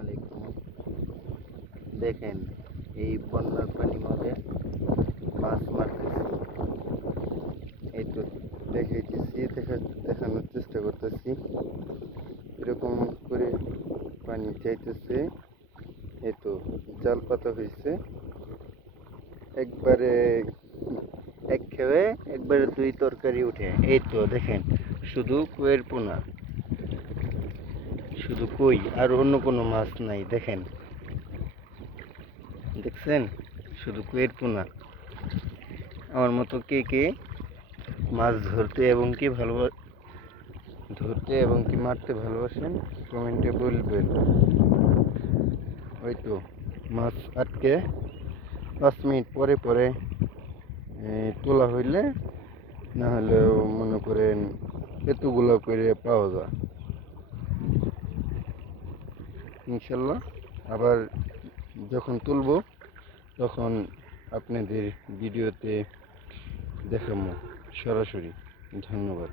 আলাইকুম। দেখেন এই বন্যার পানির মধ্যে মাছ মারতেছি। এই তো দেখাইতেছি, দেখানোর চেষ্টা করতেছি এরকম করে পানি চাইতেছে। এই তো জাল পাতা হয়েছে একবারে, এক খেয়ে একবারে দুই তরকারি উঠে। এই তো দেখেন শুধু কইয়ের পোনা, শুধু কই আর অন্য কোনো মাছ নাই। দেখেন, দেখছেন, শুধু কইয়ের পোনা। আমার মতো কে কে মাছ ধরতে এবং কি মারতে ভালোবাসেন কমেন্টে বলবেন। ওই তো মাছ আটকে 5 মিনিট পরে পরে তোলা হইলে, না হলেও মনে করেন এতগুলো করে পাওয়া যায়। ইনশাল্লাহ আবার যখন তুলবো তখন আপনাদের ভিডিওতে দেখাবো সরাসরি। ধন্যবাদ।